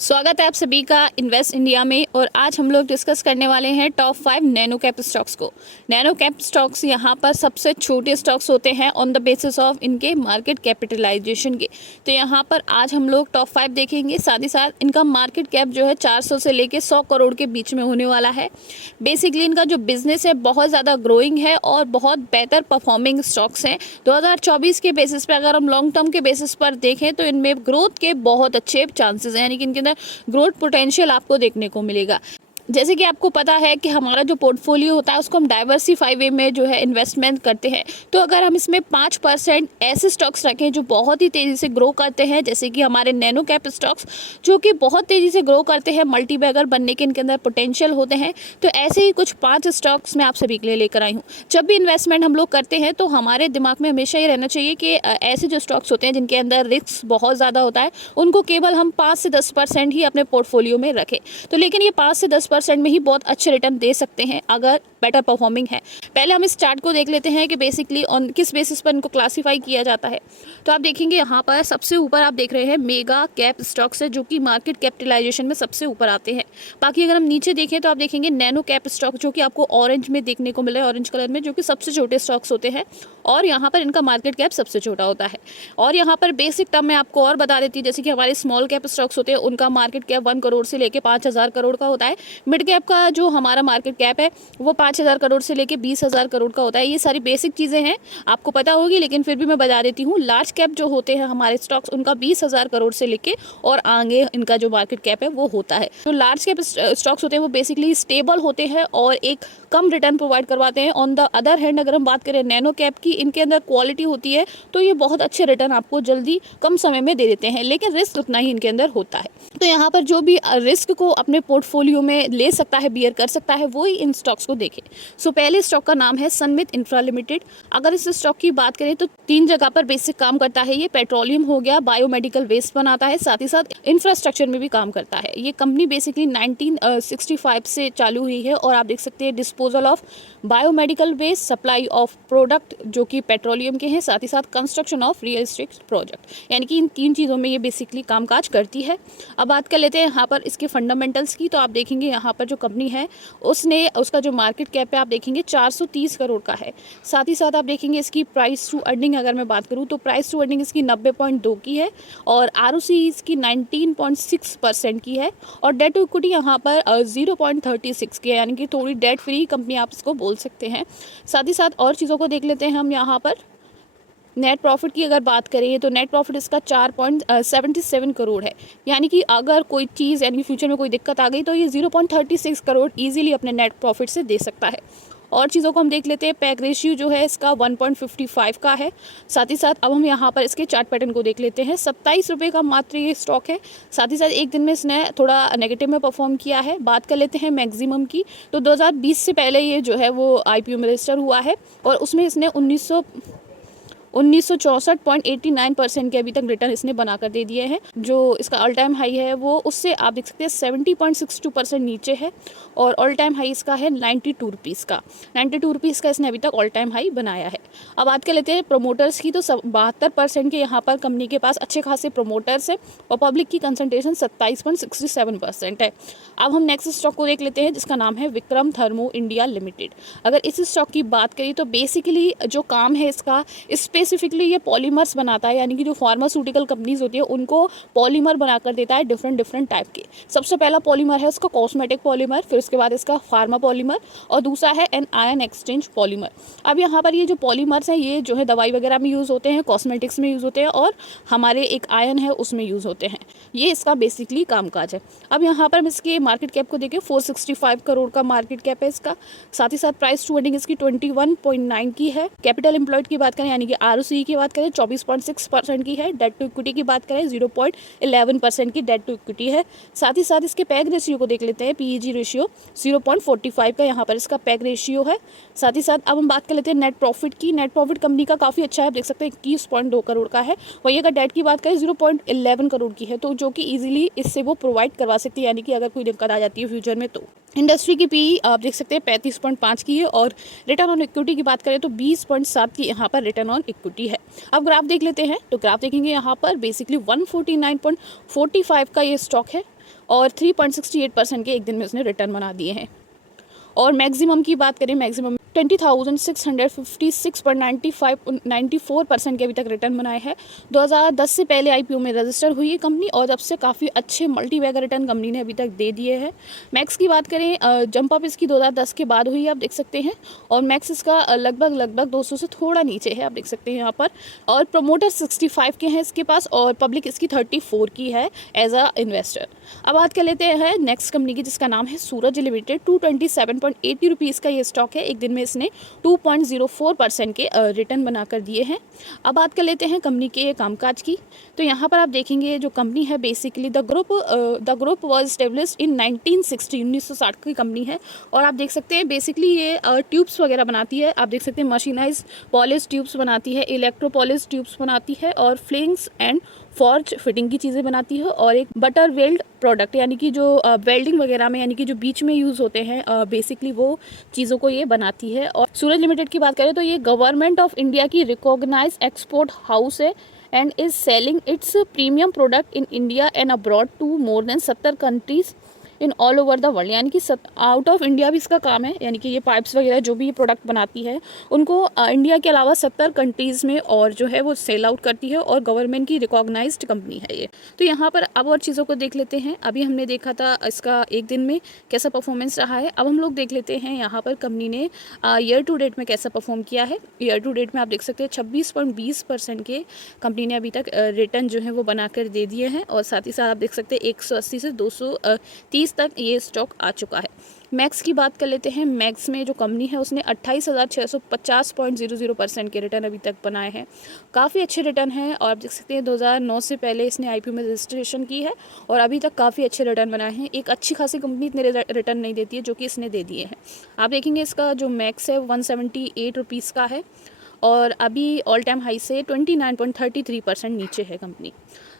स्वागत है आप सभी का इन्वेस्ट इंडिया में। और आज हम लोग डिस्कस करने वाले हैं टॉप 5 नैनो कैप स्टॉक्स को। नैनो कैप स्टॉक्स यहाँ पर सबसे छोटे स्टॉक्स होते हैं ऑन द बेसिस ऑफ इनके मार्केट कैपिटलाइजेशन के। तो यहाँ पर आज हम लोग टॉप 5 देखेंगे, साथ ही साथ इनका मार्केट कैप जो है 400 से लेके 100 करोड़ के बीच में होने वाला है। बेसिकली इनका जो बिजनेस है बहुत ज़्यादा ग्रोइंग है और बहुत बेहतर परफॉर्मिंग स्टॉक्स हैं। 2024 के बेसिस पर अगर हम लॉन्ग टर्म के बेसिस पर देखें तो इनमें ग्रोथ के बहुत अच्छे चांसेस हैं, यानी कि इनके ग्रोथ पोटेंशियल आपको देखने को मिलेगा। जैसे कि आपको पता है कि हमारा जो पोर्टफोलियो होता है उसको हम डाइवर्सिफाई वे में जो है इन्वेस्टमेंट करते हैं। तो अगर हम इसमें 5% ऐसे स्टॉक्स रखें जो बहुत ही तेज़ी से ग्रो करते हैं, जैसे कि हमारे नैनो कैप स्टॉक्स जो कि बहुत तेज़ी से ग्रो करते हैं, मल्टी बैगर बनने के इनके अंदर पोटेंशियल होते हैं, तो ऐसे ही कुछ 5 स्टॉक्स मैं आप सभी के लिए लेकर आई हूँ। जब भी इन्वेस्टमेंट हम लोग करते हैं तो हमारे दिमाग में हमेशा ये रहना चाहिए कि ऐसे जो स्टॉक्स होते हैं जिनके अंदर रिस्क बहुत ज़्यादा होता है उनको केवल हम 5 से 10% ही अपने पोर्टफोलियो में रखें। तो लेकिन ये 5 से 10% में ही बहुत अच्छे रिटर्न दे सकते हैं अगर बेटर परफॉर्मिंग है। पहले हम इस चार्ट को देख लेते हैं कि बेसिकली ऑन किस बेसिस पर इनको क्लासिफाई किया जाता है। तो आप देखेंगे यहाँ पर सबसे ऊपर आप देख रहे हैं मेगा कैप स्टॉक्स है जो कि मार्केट कैपिटलाइजेशन में सबसे ऊपर आते हैं। बाकी अगर हम नीचे देखें तो आप देखेंगे नैनो कैप स्टॉक जो कि आपको ऑरेंज में देखने को मिला है, ऑरेंज कलर में, जो कि सबसे छोटे स्टॉक्स होते हैं और यहाँ पर इनका मार्केट कैप सबसे छोटा होता है। और यहाँ पर बेसिक टर्म में आपको और बता देती है, जैसे कि हमारे स्मॉल कैप स्टॉक्स होते हैं उनका मार्केट कैप 1 करोड़ से लेकर 5,000 करोड़ का होता है। मिड कैप का जो हमारा मार्केट कैप है वो 5,000 करोड़ से लेके 20,000 करोड़ का होता है। ये सारी बेसिक चीज़ें हैं, आपको पता होगी, लेकिन फिर भी मैं बता देती हूँ। लार्ज कैप जो होते हैं हमारे स्टॉक्स उनका 20,000 करोड़ से लेके और आगे इनका जो मार्केट कैप है वो होता है। जो लार्ज कैप स्टॉक्स होते हैं वो बेसिकली स्टेबल होते हैं और एक कम रिटर्न प्रोवाइड करवाते हैं। ऑन द अदर हैंड अगर हम बात करें नैनो कैप की, इनके अंदर क्वालिटी होती है तो ये बहुत अच्छे रिटर्न आपको जल्दी कम समय में दे देते हैं, लेकिन रिस्क उतना ही इनके अंदर होता है। तो यहाँ पर जो भी रिस्क को अपने पोर्टफोलियो में ले सकता है, बियर कर सकता है, वो ही इन स्टॉक्स को देखें। सो पहले स्टॉक का नाम है सनमित इंफ्रा लिमिटेड। अगर इस स्टॉक की बात करें तो 3 जगह पर बेसिक काम करता है। ये पेट्रोलियम हो गया, बायोमेडिकल वेस्ट बनाता है, साथ ही साथ इंफ्रास्ट्रक्चर में भी काम करता है। ये कंपनी बेसिकली 1965 से चालू हुई है और आप देख सकते हैं disposal of biomedical waste, supply of product जो कि पेट्रोलियम के हैं, साथ ही साथ construction of real estate project, यानी कि इन 3 चीज़ों में ये बेसिकली कामकाज करती है। अब बात कर लेते हैं यहाँ पर इसके फंडामेंटल्स की। तो आप देखेंगे यहाँ पर जो कंपनी है उसका जो मार्केट कैप है आप देखेंगे 430 करोड़ का है। साथ ही साथ आप देखेंगे इसकी प्राइस टू अर्निंग अगर मैं बात करूँ तो प्राइस टू अर्निंग इसकी 90.2 की है और ROC इसकी 19.6% की है और डेट टू इक्विटी यहाँ पर 0.36 की है, यानी कि थोड़ी डेट फ्री कंपनी आप इसको बोल सकते हैं। साथ ही साथ और चीज़ों को देख लेते हैं हम। यहाँ पर नेट प्रॉफिट की अगर बात करें तो नेट प्रॉफिट इसका 4.77 करोड़ है, यानी कि अगर कोई चीज़ यानी कि फ्यूचर में कोई दिक्कत आ गई तो ये 0.36 करोड़ ईजिली अपने नेट प्रॉफिट से दे सकता है। और चीज़ों को हम देख लेते हैं। पैक रेशियो जो है इसका 1.55 का है। साथ ही साथ अब हम यहाँ पर इसके चार्ट पैटर्न को देख लेते हैं। 27 रुपये का मात्र ये स्टॉक है। साथ ही साथ एक दिन में इसने थोड़ा नेगेटिव में परफॉर्म किया है। बात कर लेते हैं मैक्सिमम की, तो 2020 से पहले ये जो है वो IPO में रजिस्टर हुआ है और उसमें इसने 1964.89% के अभी तक रिटर्न इसने बनाकर दे दिए हैं। जो इसका ऑल टाइम हाई है वो उससे आप देख सकते हैं 70.62% नीचे है और ऑल टाइम हाई इसका है 92 रुपीज़ का। 92 रुपीज़ का इसने अभी तक ऑल टाइम हाई बनाया है। अब बात कर लेते हैं प्रोमोटर्स की, तो 72% के यहाँ पर कंपनी के पास अच्छे खासे प्रोमोटर्स हैं और पब्लिक की कंसंट्रेशन 27.67% है। अब हम नेक्स्ट स्टॉक को देख लेते हैं जिसका नाम है विक्रम थर्मो इंडिया लिमिटेड। अगर इस स्टॉक की बात करें तो बेसिकली जो काम है इसका स्पेसिफिकली ये पॉलीमर्स बनाता है, यानी कि जो फार्मास्यूटिकल कंपनीज होती है उनको पॉलीमर बनाकर देता है डिफरेंट टाइप के। सबसे पहला पॉलीमर है उसका कॉस्मेटिक पॉलीमर, फिर उसके बाद इसका फार्मा पॉलीमर और दूसरा है एन आयन एक्सचेंज पॉलीमर। अब यहाँ पर ये जो पॉलीमर्स हैं ये जो है दवाई वगैरह में यूज़ होते हैं, कॉस्मेटिक्स में यूज़ होते हैं और हमारे एक आयन है उसमें यूज़ होते हैं। ये इसका बेसिकली कामकाज है। अब यहाँ पर हम इसके मार्केट कैप को देखें, 465 करोड़ का मार्केट कैप है इसका। साथ ही साथ प्राइस टू अर्निंग इसकी 21.9 की है। कैपिटल एम्प्लॉयड की बात करें यानी कि ROC की बात करें 24.6% की है। डेट टू इक्विटी की बात करें 0.11% की डेट टू इक्विटी है। साथ ही साथ इसके पैग रेशियो को देख लेते हैं। PEG रेशियो 0.45 का यहाँ पर इसका पैग रेशियो है। साथ ही साथ अब हम बात कर लेते हैं नेट प्रॉफिट की। नेट प्रॉफिट कंपनी का काफ़ी अच्छा है, आप देख सकते हैं 21.2 करोड़ का है। वही अगर डेट की बात करें 0.11 करोड़ की है, तो जो कि ईजिली इससे वो प्रोवाइड करवा सकती है, यानी कि अगर कोई दिक्कत आ जाती है फ्यूचर में तो। इंडस्ट्री की PE आप देख सकते हैं 35.5 की है और रिटर्न ऑन इक्विटी की बात करें तो 20.7 की यहाँ पर रिटर्न ऑन इक्विटी है। अब ग्राफ देख लेते हैं, तो ग्राफ देखेंगे यहाँ पर बेसिकली 149.45 का ये स्टॉक है। और 3.68% के एक दिन में उसने रिटर्न बना दिए हैं। और मैक्सिमम की बात करें, मैक्सिमम 20,656.94% के अभी तक रिटर्न बनाए हैं। 2010 से पहले आईपीओ में रजिस्टर हुई है कंपनी, और जब से काफ़ी अच्छे मल्टी बैगर रिटर्न कंपनी ने अभी तक दे दिए हैं। मैक्स की बात करें, जंप अप इसकी 2010 के बाद हुई है, आप देख सकते हैं। और मैक्स इसका लगभग 200 से थोड़ा नीचे है, आप देख सकते हैं यहाँ पर। और प्रमोटर 65 के हैं इसके पास, और पब्लिक इसकी 34 की है एज अ इन्वेस्टर। अब बात कर लेते हैं नेक्स्ट कंपनी की, जिसका नाम है सूरज लिमिटेड। 227.80 रुपीज़ का ये स्टॉक है। एक दिन में इसने 2.04% के रिटर्न बनाकर दिए हैं। अब बात कर लेते हैं कंपनी के कामकाज की। तो यहाँ पर आप देखेंगे जो कंपनी है, basically the group was established in 1960 की कंपनी है। और आप देख सकते हैं बेसिकली ये ट्यूब्स वगैरह बनाती है। आप देख सकते हैं मशीनाइज पॉलिश ट्यूब्स बनाती है, इलेक्ट्रोपॉलिश ट्यूब्स बनाती है, और फ्लिंग्स एंड फॉर्ज फिटिंग की चीज़ें बनाती है, और एक बटर वेल्ड प्रोडक्ट, यानी कि जो वेल्डिंग वगैरह में, यानी कि जो बीच में यूज़ होते हैं, बेसिकली वो चीज़ों को ये बनाती है। और सूरज लिमिटेड की बात करें तो ये गवर्नमेंट ऑफ इंडिया की रिकॉग्नाइज एक्सपोर्ट हाउस है, and is selling its premium product in India and abroad to more than 70 countries in all over the world. यानी कि आउट ऑफ इंडिया भी इसका काम है, यानी कि ये पाइप्स वगैरह जो भी ये प्रोडक्ट बनाती है उनको इंडिया के अलावा 70 कंट्रीज़ में और जो है वो सेल आउट करती है, और गवर्नमेंट की रिकॉग्नाइज्ड कंपनी है ये। तो यहाँ पर अब और चीज़ों को देख लेते हैं। अभी हमने देखा था इसका एक दिन में कैसा परफॉर्मेंस रहा है। अब हम लोग देख लेते हैं यहाँ पर कंपनी ने ईयर टू डेट में कैसा परफॉर्म किया है। ईयर टू डेट में आप देख सकते हैं 26.20% के कंपनी ने अभी तक रिटर्न जो है वो बनाकर दे दिए हैं, और साथ ही साथ आप देख सकते हैं 180 से 230 तक ये स्टॉक आ चुका है। मैक्स की बात कर लेते हैं। मैक्स में जो कंपनी है उसने 28,650.00% के रिटर्न अभी तक बनाए हैं। काफ़ी अच्छे रिटर्न हैं, और आप देख सकते हैं 2009 से पहले इसने आईपीओ में रजिस्ट्रेशन की है, और अभी तक काफ़ी अच्छे रिटर्न बनाए हैं। एक अच्छी खासी कंपनी इतने रिटर्न नहीं देती है जो कि इसने दे दिए हैं। आप देखेंगे इसका जो मैक्स है 178 रुपीज़ का है, और अभी ऑल टाइम हाई से 29.33% नीचे है कंपनी।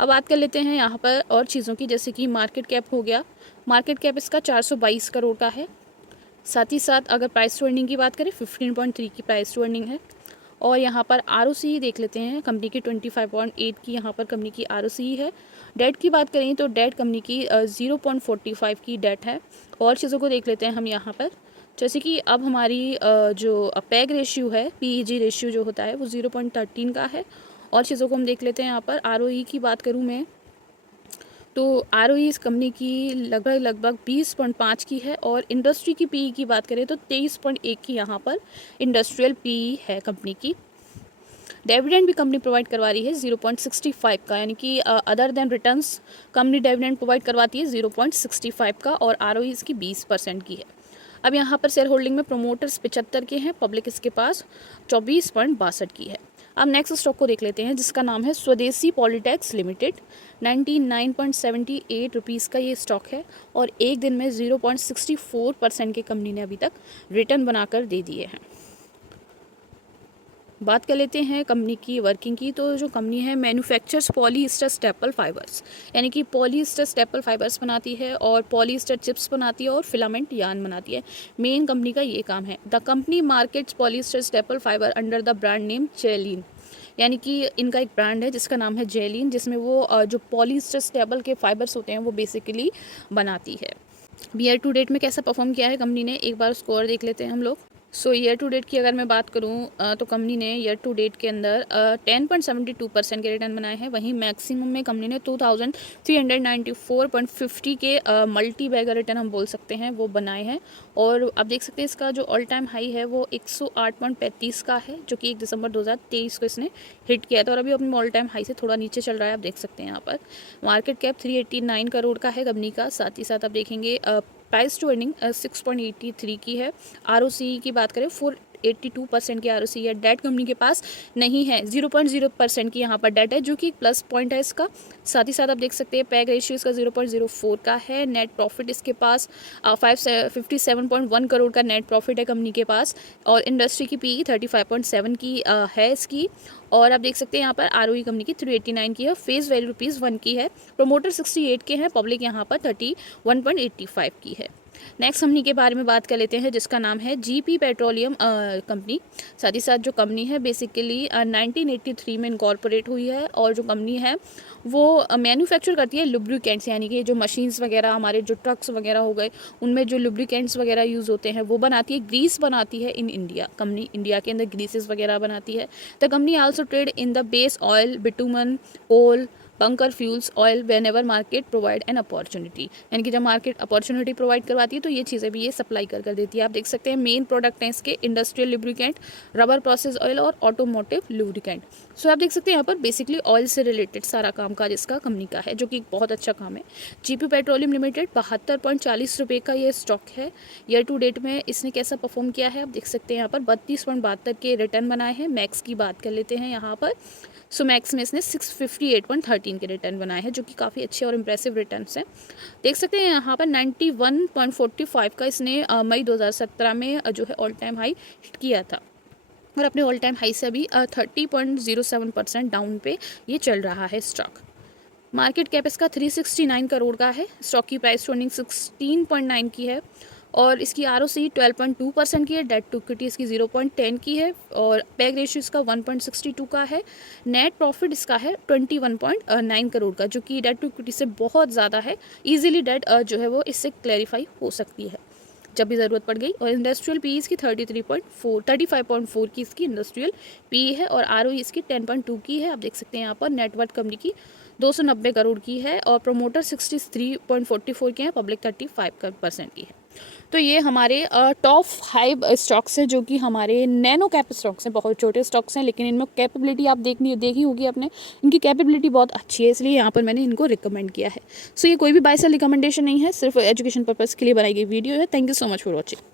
अब बात कर लेते हैं यहाँ पर और चीज़ों की, जैसे कि मार्केट कैप हो गया। मार्केट कैप इसका 422 करोड़ का है। साथ ही साथ अगर प्राइस टू अर्निंग की बात करें 15.3 की प्राइस टू अर्निंग है। और यहाँ पर आरओसी देख लेते हैं कंपनी की 25.8 की यहाँ पर कंपनी की आरओसी है। डेट की बात करें तो डेट कंपनी की 0.45 की डेट है। और चीज़ों को देख लेते हैं हम यहाँ पर, जैसे कि अब हमारी जो पैग रेशियो है, पीईजी रेशियो जो होता है वो 0.13 का है। और चीज़ों को हम देख लेते हैं यहाँ पर। आरओई की बात करूँ मैं तो आरओई इस कंपनी की लगभग 20.5 की है। और इंडस्ट्री की पीई की बात करें तो 23.1 की यहाँ पर इंडस्ट्रियल पीई है कंपनी की। डिविडेंड भी कंपनी प्रोवाइड करवा रही है 0.65 का, यानी कि other than returns company dividend provide करवाती है 0.65 का, और आरओई इसकी 20% की है। अब यहाँ पर शेयर होल्डिंग में प्रोमोटर्स 75 के हैं, पब्लिक इसके पास 24.62 की है। अब नेक्स्ट स्टॉक को देख लेते हैं, जिसका नाम है स्वदेशी पॉलिटेक्स लिमिटेड। 99.78 रुपीज़ का ये स्टॉक है, और एक दिन में 0.64% के कंपनी ने अभी तक रिटर्न बनाकर दे दिए हैं। बात कर लेते हैं कंपनी की वर्किंग की। तो जो कंपनी है मैन्युफैक्चर्स पॉलीस्टर स्टेपल फाइबर्स, यानी कि पॉलीस्टर स्टेपल फाइबर्स बनाती है, और पॉलीस्टर चिप्स बनाती है, और फिलामेंट यार्न बनाती है। मेन कंपनी का ये काम है। The company markets polyester staple fibre under the brand name जेलिन, यानी कि इनका एक ब्रांड है जिसका नाम है जेलिन, जिसमें वो जो पॉलीस्टर स्टेपल के फाइबर्स होते हैं वो बेसिकली बनाती है। ईयर टू डेट में कैसा परफॉर्म किया है कंपनी ने, एक बार स्कोर देख लेते हैं हम लोग। सो ईयर टू डेट की अगर मैं बात करूं तो कंपनी ने ईयर टू डेट के अंदर 10.72% के रिटर्न बनाए हैं। वहीं मैक्सिमम में कंपनी ने 2394.50 के मल्टी बैगर रिटर्न हम बोल सकते हैं वो बनाए हैं। और आप देख सकते हैं इसका जो ऑल टाइम हाई है वो 108.35 का है, जो कि 1 दिसंबर 2023 को इसने हिट किया था, और अभी अपने ऑल टाइम हाई से थोड़ा नीचे चल रहा है। आप देख सकते हैं यहाँ पर मार्केट कैप 389 करोड़ का है कंपनी का। साथ ही साथ आप देखेंगे प्राइस टू अर्निंग 6.83 की है। आरओसी की बात करें 482% की आरओसी है। डेट कंपनी के पास नहीं है, 0.0% की यहाँ पर डेट है, जो कि प्लस पॉइंट है इसका। साथ ही साथ आप देख सकते हैं पैग रेशियो इसका 0.04 का है। नेट प्रॉफिट इसके पास 57.1 करोड़ का नेट प्रॉफिट है कंपनी के पास। और इंडस्ट्री की पीई 35.7 की है इसकी। और आप देख सकते हैं यहाँ पर आरओई कंपनी की 389 की है। फेस वैल्यू ₹1 की है। प्रोमोटर 68 के हैं, पब्लिक यहाँ पर 31.85 की है। नेक्स्ट कंपनी के बारे में बात कर लेते हैं जिसका नाम है जीपी पेट्रोलियम कंपनी। साथ ही साथ जो कंपनी है बेसिकली 1983 में इनकॉर्पोरेट हुई है और जो कंपनी है वो मैन्युफैक्चर करती है लुब्रिकेंट्स, यानी कि जो मशीन्स वगैरह हमारे जो ट्रक्स वगैरह हो गए उनमें जो लुब्रिकेंट्स वगैरह यूज़ होते हैं वो बनाती है। ग्रीस बनाती है इन इंडिया, कंपनी इंडिया के अंदर ग्रीसेस वगैरह बनाती है। The company also trade in the base oil, bitumen, coal, bunker fuels, oil whenever market provide an opportunity, यानी कि जब मार्केट अपॉर्चुनिटी प्रोवाइड करवाती है तो ये चीज़ें भी ये सप्लाई कर देती है। आप देख सकते हैं मेन प्रोडक्ट हैं इसके industrial lubricant, rubber process oil और ऑटोमोटिव लुब्रिकेंट। सो आप देख सकते हैं यहाँ पर बेसिकली ऑयल से रिलेटेड सारा काम काज इसका कंपनी का है, जो कि बहुत अच्छा काम है। जीपी पेट्रोलियम लिमिटेड 72.40 रुपये का ये स्टॉक है। ईयर टू डेट में इसने कैसा परफॉर्म किया है आप देख सकते हैं यहाँ पर 32.72 के रिटर्न बनाए हैं। मैक्स की बात कर लेते हैं यहाँ पर, सो मैक्स में इसने 658.13 के रिटर्न बनाए हैं, जो कि काफ़ी अच्छे और इम्प्रेसिव रिटर्न्स हैं। देख सकते हैं यहाँ पर 91.45 का इसने मई 2017 में जो है ऑल टाइम हाई हिट किया था और अपने ऑल टाइम हाई से अभी 30.07% डाउन पे ये चल रहा है स्टॉक। मार्केट कैप इसका 369 करोड़ का है। स्टॉक की प्राइस टू अर्निंग 16.9 की है और इसकी ROC 12.2% की है। डेट टू इक्विटी इसकी 0.10 की है और पैग रेशियो इसका 1.62 का है। नेट प्रॉफिट इसका है 21.9 करोड़ का, जो कि डेट टू इक्विटी से बहुत ज़्यादा है। ईजिली डेट जो है वो इससे क्लैरिफाई हो सकती है जब भी ज़रूरत पड़ गई। और इंडस्ट्रियल पी इसकी 35.4 की इसकी इंडस्ट्रियल पी है और ROE इसकी 10.2 की है। आप देख सकते हैं यहाँ पर नेटवर्थ कंपनी की 290 करोड़ की है और प्रोमोटर 63.44 के हैं, पब्लिक 35% की है। तो ये हमारे टॉप 5 स्टॉक्स हैं जो कि हमारे नैनो कैप स्टॉक्स हैं। बहुत छोटे स्टॉक्स हैं लेकिन इनमें कैपेबिलिटी आप देखी होगी आपने, इनकी कैपेबिलिटी बहुत अच्छी है, इसलिए यहाँ पर मैंने इनको रिकमेंड किया है। सो ये कोई भी बाय सेल रिकमेंडेशन नहीं है, सिर्फ एजुकेशन पर्पज़ के लिए बनाई गई वीडियो है। Thank you so much for watching.